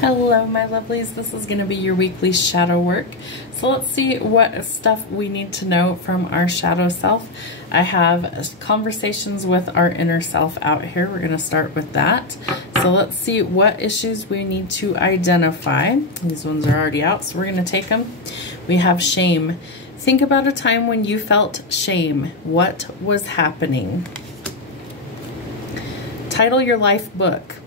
Hello my lovelies, this is going to be your weekly shadow work. So let's see what stuff we need to know from our shadow self. I have conversations with our inner self out here. We're going to start with that. So let's see what issues we need to identify. These ones are already out, so we're going to take them. We have shame. Think about a time when you felt shame. What was happening? Title your life book.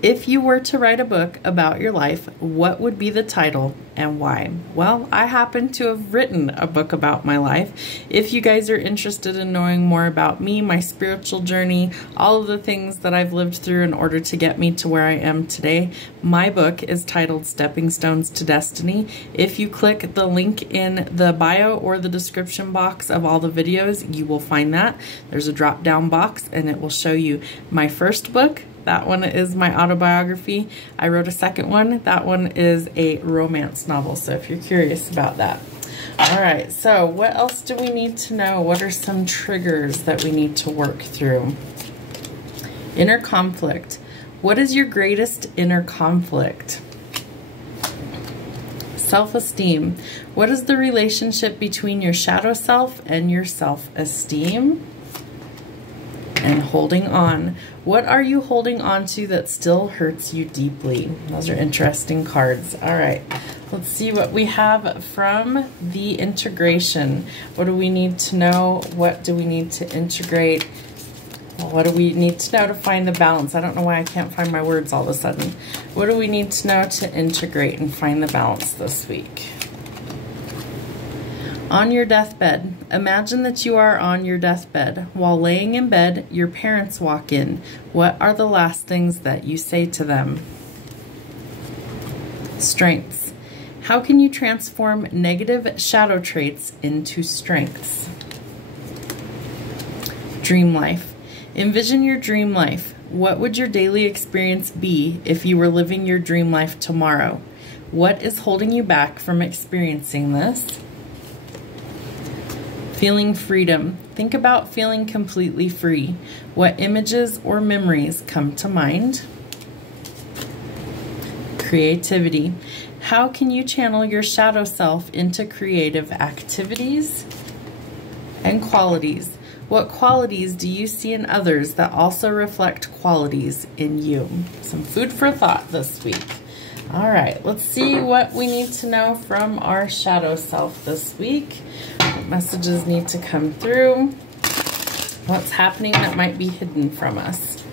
If you were to write a book about your life, what would be the title and why? Well, I happen to have written a book about my life. If you guys are interested in knowing more about me, my spiritual journey, all of the things that I've lived through in order to get me to where I am today, my book is titled Stepping Stones to Destiny. If you click the link in the bio or the description box of all the videos, you will find that. There's a drop-down box and it will show you my first book. That one is my autobiography. I wrote a second one. That one is a romance novel, so if you're curious about that. All right, so what else do we need to know? What are some triggers that we need to work through? Inner conflict. What is your greatest inner conflict? Self-esteem. What is the relationship between your shadow self and your self-esteem? And holding on. What are you holding on to that still hurts you deeply? Those are interesting cards. All right, let's see what we have from the integration. What do we need to know? What do we need to integrate? What do we need to know to find the balance? I don't know why I can't find my words all of a sudden. What do we need to know to integrate and find the balance this week? On your deathbed. Imagine that you are on your deathbed. While laying in bed, your parents walk in. What are the last things that you say to them? Strengths. How can you transform negative shadow traits into strengths? Dream life. Envision your dream life. What would your daily experience be if you were living your dream life tomorrow? What is holding you back from experiencing this? Feeling freedom. Think about feeling completely free. What images or memories come to mind? Creativity. How can you channel your shadow self into creative activities? And qualities. What qualities do you see in others that also reflect qualities in you? Some food for thought this week. All right, let's see what we need to know from our shadow self this week. What messages need to come through? What's happening that might be hidden from us?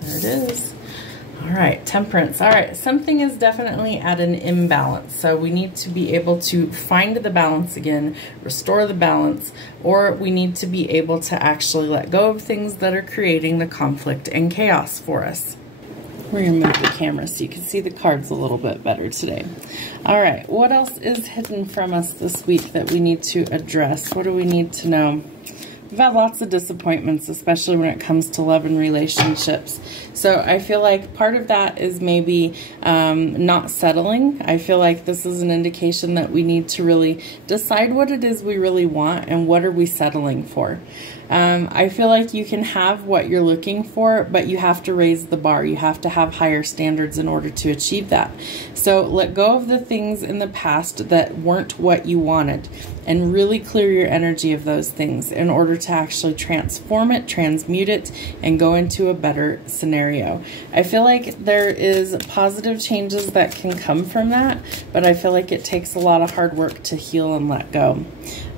There it is. All right, temperance. All right, something is definitely at an imbalance. So we need to be able to find the balance again, restore the balance, or we need to be able to actually let go of things that are creating the conflict and chaos for us. We're going to move the camera so you can see the cards a little bit better today. All right, what else is hidden from us this week that we need to address? What do we need to know? We've had lots of disappointments, especially when it comes to love and relationships. So I feel like part of that is maybe not settling. I feel like this is an indication that we need to really decide what it is we really want and what are we settling for. I feel like you can have what you're looking for, but you have to raise the bar. You have to have higher standards in order to achieve that. So let go of the things in the past that weren't what you wanted and really clear your energy of those things in order to actually transform it, transmute it, and go into a better scenario. I feel like there is positive changes that can come from that, but I feel like it takes a lot of hard work to heal and let go.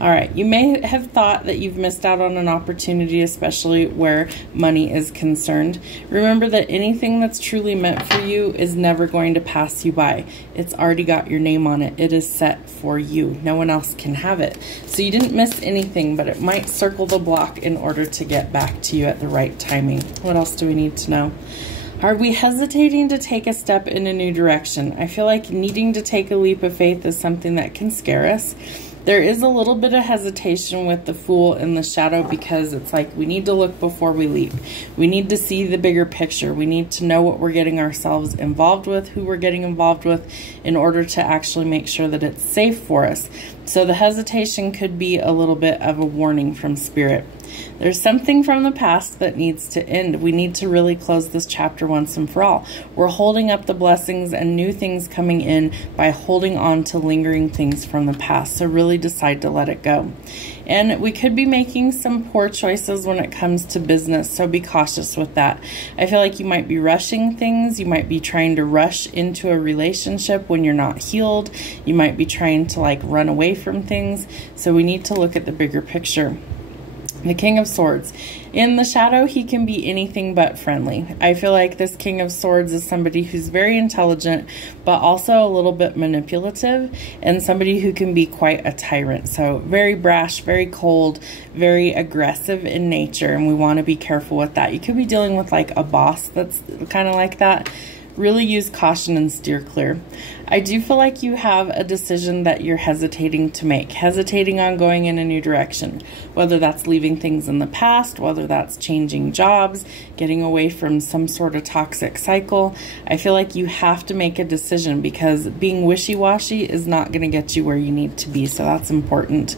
All right, you may have thought that you've missed out on an opportunity, especially where money is concerned. Remember that anything that's truly meant for you is never going to pass you by. It's already got your name on it. It is set for you. No one else can have it. So you didn't miss anything, but it might circle the block in order to get back to you at the right timing. What else do we need to know? Are we hesitating to take a step in a new direction? I feel like needing to take a leap of faith is something that can scare us. There is a little bit of hesitation with the Fool in the shadow because it's like we need to look before we leap. We need to see the bigger picture. We need to know what we're getting ourselves involved with, who we're getting involved with, in order to actually make sure that it's safe for us. So the hesitation could be a little bit of a warning from Spirit. There's something from the past that needs to end. We need to really close this chapter once and for all. We're holding up the blessings and new things coming in by holding on to lingering things from the past. So really decide to let it go. And we could be making some poor choices when it comes to business, so be cautious with that. I feel like you might be rushing things. You might be trying to rush into a relationship when you're not healed. You might be trying to like run away from things. So we need to look at the bigger picture. The King of Swords. In the shadow, he can be anything but friendly. I feel like this King of Swords is somebody who's very intelligent, but also a little bit manipulative, and somebody who can be quite a tyrant. So very brash, very cold, very aggressive in nature, and we want to be careful with that. You could be dealing with like a boss that's kind of like that. Really use caution and steer clear. I do feel like you have a decision that you're hesitating to make, hesitating on going in a new direction, whether that's leaving things in the past, whether that's changing jobs, getting away from some sort of toxic cycle. I feel like you have to make a decision because being wishy-washy is not going to get you where you need to be, so that's important.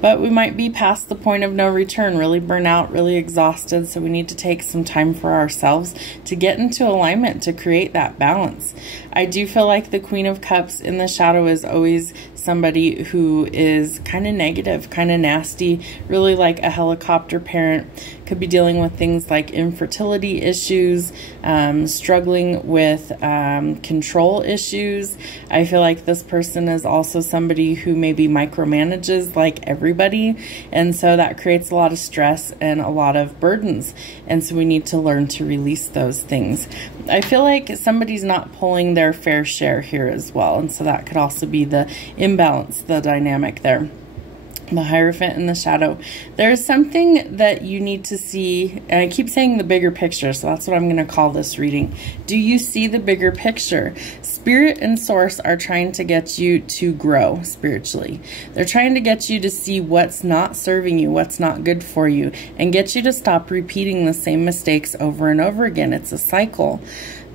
But we might be past the point of no return, really burnt out, really exhausted, so we need to take some time for ourselves to get into alignment, to create that balance. I do feel like the Queen of Cups in the shadow is always somebody who is kind of negative, kind of nasty, really like a helicopter parent. Could be dealing with things like infertility issues, struggling with control issues. I feel like this person is also somebody who maybe micromanages like everybody, and so that creates a lot of stress and a lot of burdens, and so we need to learn to release those things. I feel like somebody's not pulling their fair share here as well, and so that could also be the imbalance, the dynamic there. The Hierophant in the shadow. There's something that you need to see, and I keep saying the bigger picture, so that's what I'm going to call this reading. Do you see the bigger picture? Spirit and Source are trying to get you to grow spiritually. They're trying to get you to see what's not serving you, what's not good for you, and get you to stop repeating the same mistakes over and over again. It's a cycle.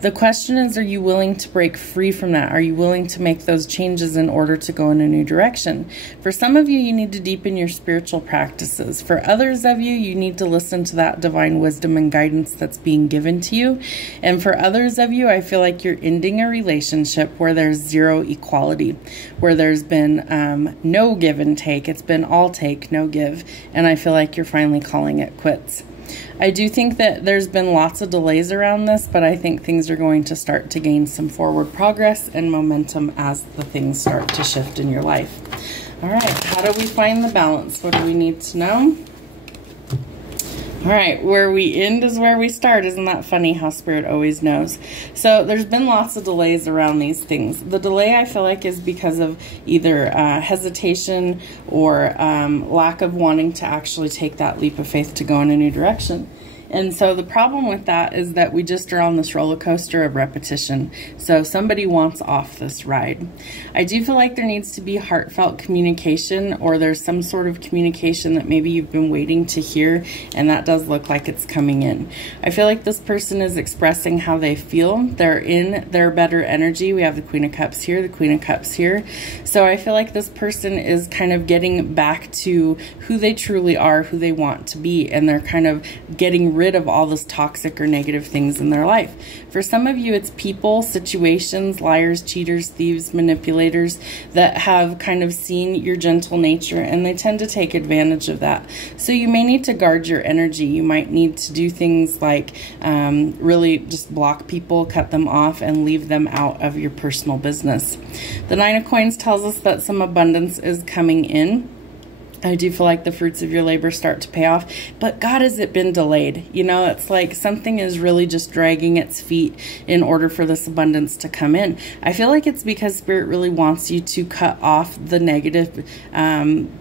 The question is, are you willing to break free from that? Are you willing to make those changes in order to go in a new direction? For some of you, you need to deepen your spiritual practices. For others of you, you need to listen to that divine wisdom and guidance that's being given to you. And for others of you, I feel like you're ending a relationship where there's zero equality, where there's been no give and take. It's been all take, no give. And I feel like you're finally calling it quits. I do think that there's been lots of delays around this, but I think things are going to start to gain some forward progress and momentum as the things start to shift in your life. All right, how do we find the balance? What do we need to know? All right, where we end is where we start. Isn't that funny how Spirit always knows? So there's been lots of delays around these things. The delay, I feel like, is because of either hesitation or lack of wanting to actually take that leap of faith to go in a new direction. And so the problem with that is that we just are on this roller coaster of repetition. So somebody wants off this ride. I do feel like there needs to be heartfelt communication, or there's some sort of communication that maybe you've been waiting to hear, and that does look like it's coming in. I feel like this person is expressing how they feel. They're in their better energy. We have the Queen of Cups here, the Queen of Cups here. So I feel like this person is kind of getting back to who they truly are, who they want to be, and they're kind of getting rid of all this toxic or negative things in their life. For some of you, it's people, situations, liars, cheaters, thieves, manipulators that have kind of seen your gentle nature, and they tend to take advantage of that. So you may need to guard your energy. You might need to do things like really just block people, cut them off, and leave them out of your personal business. The Nine of Coins tells us that some abundance is coming in. I do feel like the fruits of your labor start to pay off, but God, has it been delayed? You know, it's like something is really just dragging its feet in order for this abundance to come in. I feel like it's because Spirit really wants you to cut off the negative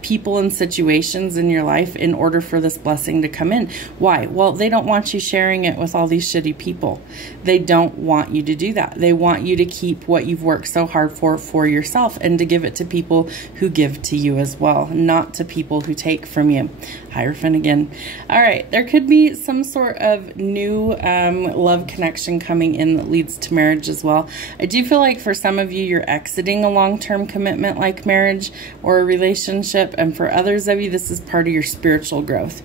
people and situations in your life in order for this blessing to come in. Why? Well, they don't want you sharing it with all these shitty people. They don't want you to do that. They want you to keep what you've worked so hard for yourself, and to give it to people who give to you as well, not to people who take from you. Hierophant again. All right, there could be some sort of new love connection coming in that leads to marriage as well. I do feel like for some of you, you're exiting a long-term commitment like marriage or a relationship, and for others of you, this is part of your spiritual growth.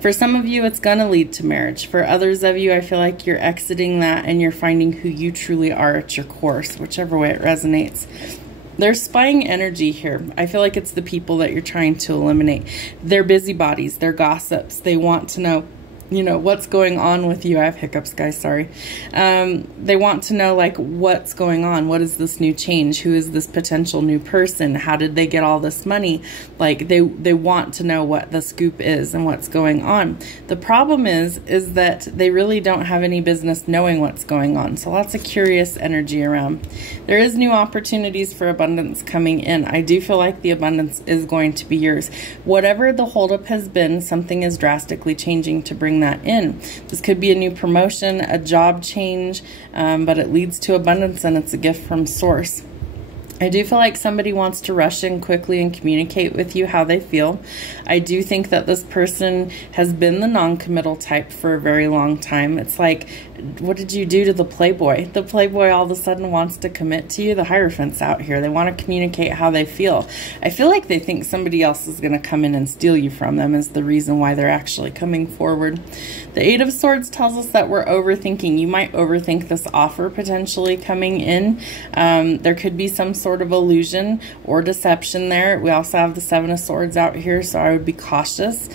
For some of you, it's going to lead to marriage. For others of you, I feel like you're exiting that and you're finding who you truly are at your core, whichever way it resonates. There's spying energy here. I feel like it's the people that you're trying to eliminate. They're busybodies. They're gossips. They want to know, you know, what's going on with you. I have hiccups, guys, sorry. They want to know, like, what's going on? What is this new change? Who is this potential new person? How did they get all this money? Like, they want to know what the scoop is and what's going on. The problem is that they really don't have any business knowing what's going on. So lots of curious energy around. There is new opportunities for abundance coming in. I do feel like the abundance is going to be yours. Whatever the holdup has been, something is drastically changing to bring that in. This could be a new promotion, a job change, but it leads to abundance and it's a gift from source. I do feel like somebody wants to rush in quickly and communicate with you how they feel. I do think that this person has been the non-committal type for a very long time. It's like, what did you do to the playboy? The playboy all of a sudden wants to commit to you. The Hierophant's out here. They want to communicate how they feel. I feel like they think somebody else is going to come in and steal you from them is the reason why they're actually coming forward. The Eight of Swords tells us that we're overthinking. You might overthink this offer potentially coming in. There could be some sort of illusion or deception there. We also have the Seven of Swords out here, so I would be cautious.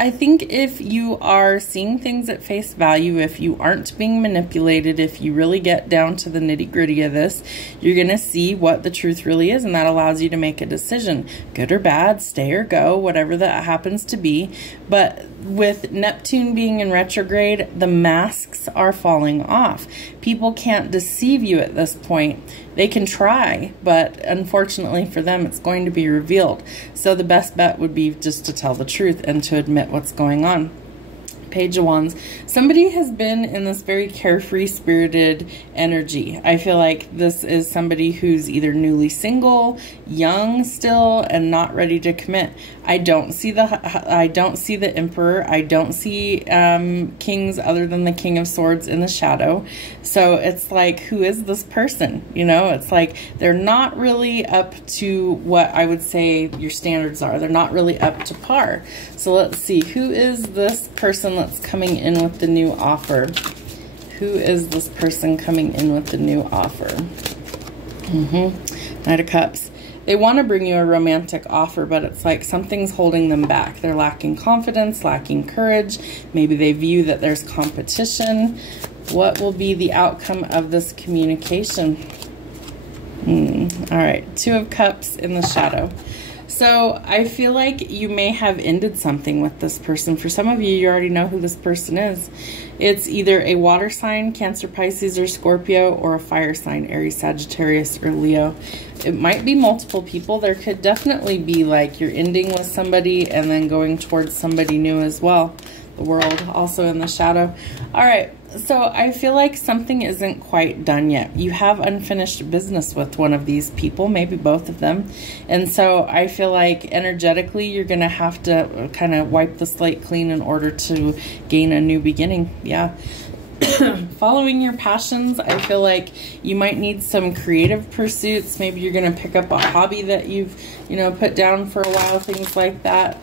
I think if you are seeing things at face value, if you aren't being manipulated, if you really get down to the nitty-gritty of this, you're going to see what the truth really is, and that allows you to make a decision, good or bad, stay or go, whatever that happens to be. But with Neptune being in retrograde, the masks are falling off. People can't deceive you at this point. They can try, but unfortunately for them, it's going to be revealed. So the best bet would be just to tell the truth and to admit what's going on. Page of Wands. Somebody has been in this very carefree, spirited energy. I feel like this is somebody who's either newly single, young still, and not ready to commit. I don't see the Emperor. I don't see kings other than the King of Swords in the shadow. So it's like, who is this person? You know, it's like they're not really up to what I would say your standards are. They're not really up to par. So let's see, who is this person that's coming in with the new offer? Who is this person coming in with the new offer? Knight of Cups. They want to bring you a romantic offer, but it's like something's holding them back. They're lacking confidence, lacking courage. Maybe they view that there's competition. What will be the outcome of this communication? All right, Two of Cups in the shadow. So I feel like you may have ended something with this person. For some of you, you already know who this person is. It's either a water sign, Cancer, Pisces, or Scorpio, or a fire sign, Aries, Sagittarius, or Leo. It might be multiple people. There could definitely be like you're ending with somebody and then going towards somebody new as well. The World also in the shadow. All right. So I feel like something isn't quite done yet. You have unfinished business with one of these people, maybe both of them. And so I feel like energetically you're going to have to kind of wipe the slate clean in order to gain a new beginning. Yeah. Following your passions, I feel like you might need some creative pursuits. Maybe you're going to pick up a hobby that you've, put down for a while, things like that.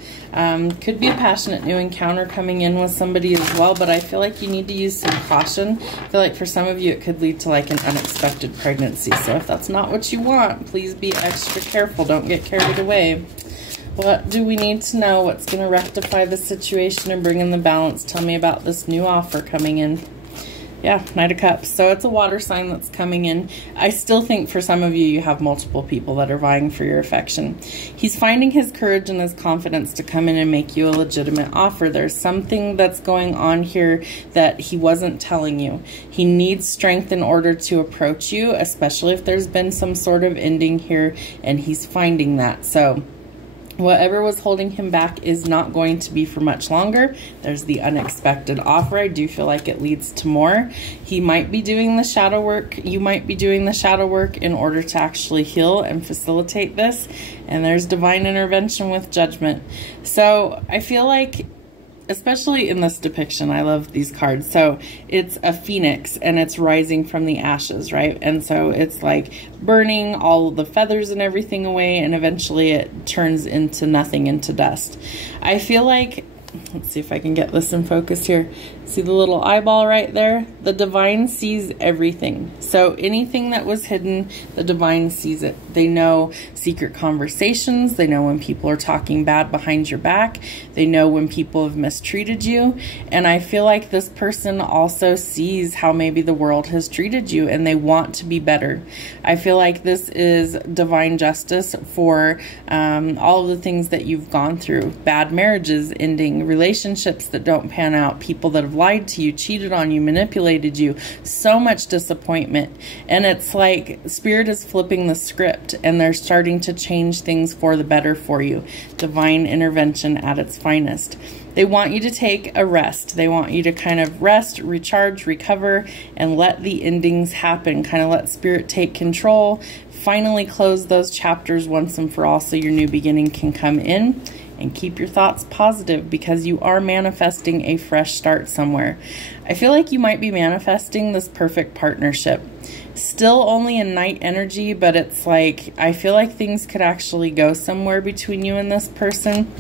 Could be a passionate new encounter coming in with somebody as well, but I feel like you need to use some caution. I feel like for some of you it could lead to like an unexpected pregnancy. So if that's not what you want, please be extra careful. Don't get carried away. What do we need to know? What's going to rectify the situation and bring in the balance? Tell me about this new offer coming in. Yeah, Knight of Cups. So it's a water sign that's coming in. I still think for some of you, you have multiple people that are vying for your affection. He's finding his courage and his confidence to come in and make you a legitimate offer. There's something that's going on here that he wasn't telling you. He needs strength in order to approach you, especially if there's been some sort of ending here, and he's finding that. So Whatever was holding him back is not going to be for much longer. There's the unexpected offer. I do feel like it leads to more. He might be doing the shadow work. You might be doing the shadow work in order to actually heal and facilitate this. And there's divine intervention with judgment. So I feel like, especially in this depiction, I love these cards. So it's a phoenix and it's rising from the ashes, right? And so it's like burning all the feathers and everything away, and eventually it turns into nothing, into dust. I feel like, let's see if I can get this in focus here. See the little eyeball right there? The divine sees everything. So anything that was hidden, the divine sees it. They know secret conversations. They know when people are talking bad behind your back. They know when people have mistreated you. And I feel like this person also sees how maybe the world has treated you, and they want to be better. I feel like this is divine justice for all of the things that you've gone through. Bad marriages ending, relationships that don't pan out, people that have lied to you, cheated on you, manipulated you, so much disappointment. And it's like Spirit is flipping the script, and they're starting to change things for the better for you. Divine intervention at its finest. They want you to take a rest. They want you to kind of rest, recharge, recover, and let the endings happen. Kind of let Spirit take control. Finally close those chapters once and for all so your new beginning can come in. And keep your thoughts positive, because you are manifesting a fresh start somewhere. I feel like you might be manifesting this perfect partnership. Still only in night energy, but it's like, I feel like things could actually go somewhere between you and this person.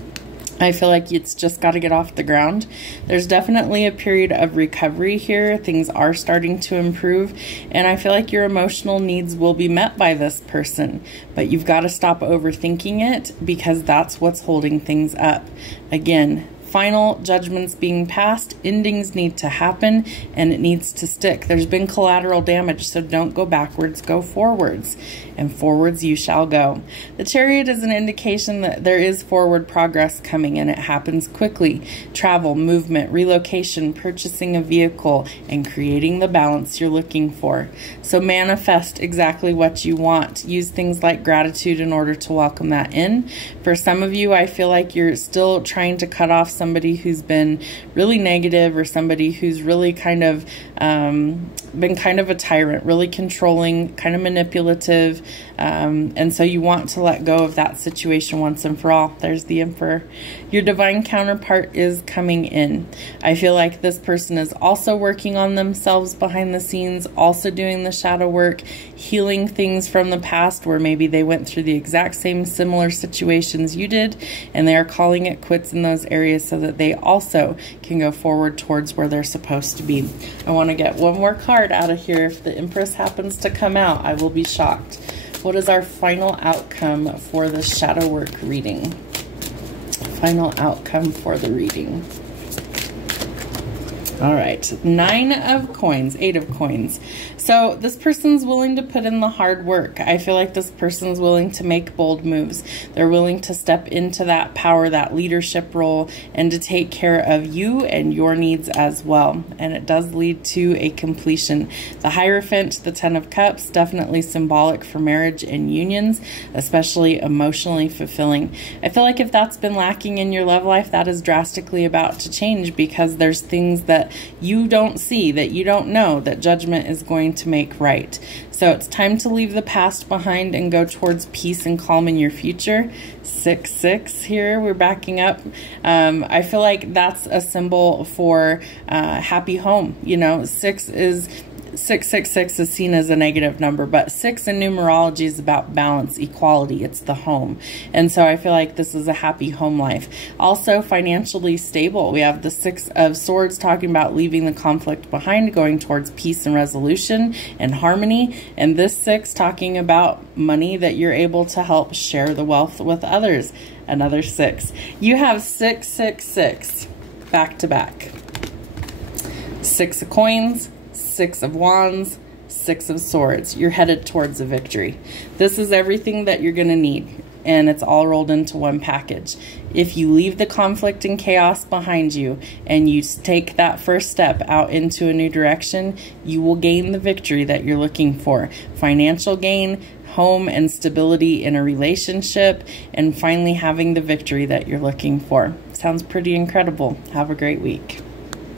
I feel like it's just got to get off the ground. There's definitely a period of recovery here. Things are starting to improve, and I feel like your emotional needs will be met by this person, but you've got to stop overthinking it, because that's what's holding things up. Again, final judgments being passed, endings need to happen, and it needs to stick. There's been collateral damage, so don't go backwards, go forwards, and forwards you shall go. The Chariot is an indication that there is forward progress coming, and it happens quickly. Travel, movement, relocation, purchasing a vehicle, and creating the balance you're looking for. So manifest exactly what you want. Use things like gratitude in order to welcome that in. For some of you, I feel like you're still trying to cut off somebody who's been really negative, or somebody who's really kind of been kind of a tyrant, really controlling, kind of manipulative, and so you want to let go of that situation once and for all. There's the Emperor. Your divine counterpart is coming in. I feel like this person is also working on themselves behind the scenes, also doing the shadow work, healing things from the past where maybe they went through the exact same similar situations you did, and they are calling it quits in those areas so that they also can go forward towards where they're supposed to be. I want to get one more card out of here. If the Empress happens to come out, I will be shocked. What is our final outcome for the shadow work reading? Final outcome for the reading. All right, 9 of coins, 8 of coins. So this person's willing to put in the hard work. I feel like this person's willing to make bold moves. They're willing to step into that power, that leadership role, and to take care of you and your needs as well. And it does lead to a completion. The Hierophant, the 10 of Cups, definitely symbolic for marriage and unions, especially emotionally fulfilling. I feel like if that's been lacking in your love life, that is drastically about to change, because there's things that you don't see, that you don't know, that judgment is going to make right. So it's time to leave the past behind and go towards peace and calm in your future. 6-6 here, we're backing up. I feel like that's a symbol for happy home. You know, 666 is seen as a negative number, but 6 in numerology is about balance, equality. It's the home. And so I feel like this is a happy home life. Also financially stable. We have the 6 of Swords talking about leaving the conflict behind, going towards peace and resolution and harmony. And this 6 talking about money, that you're able to help share the wealth with others. Another 6. You have 666 back to back. 6 of coins, 6 of wands, 6 of swords. You're headed towards a victory. This is everything that you're going to need. and it's all rolled into one package. If you leave the conflict and chaos behind you and you take that first step out into a new direction, you will gain the victory that you're looking for. Financial gain, home and stability in a relationship, and finally having the victory that you're looking for. Sounds pretty incredible. Have a great week.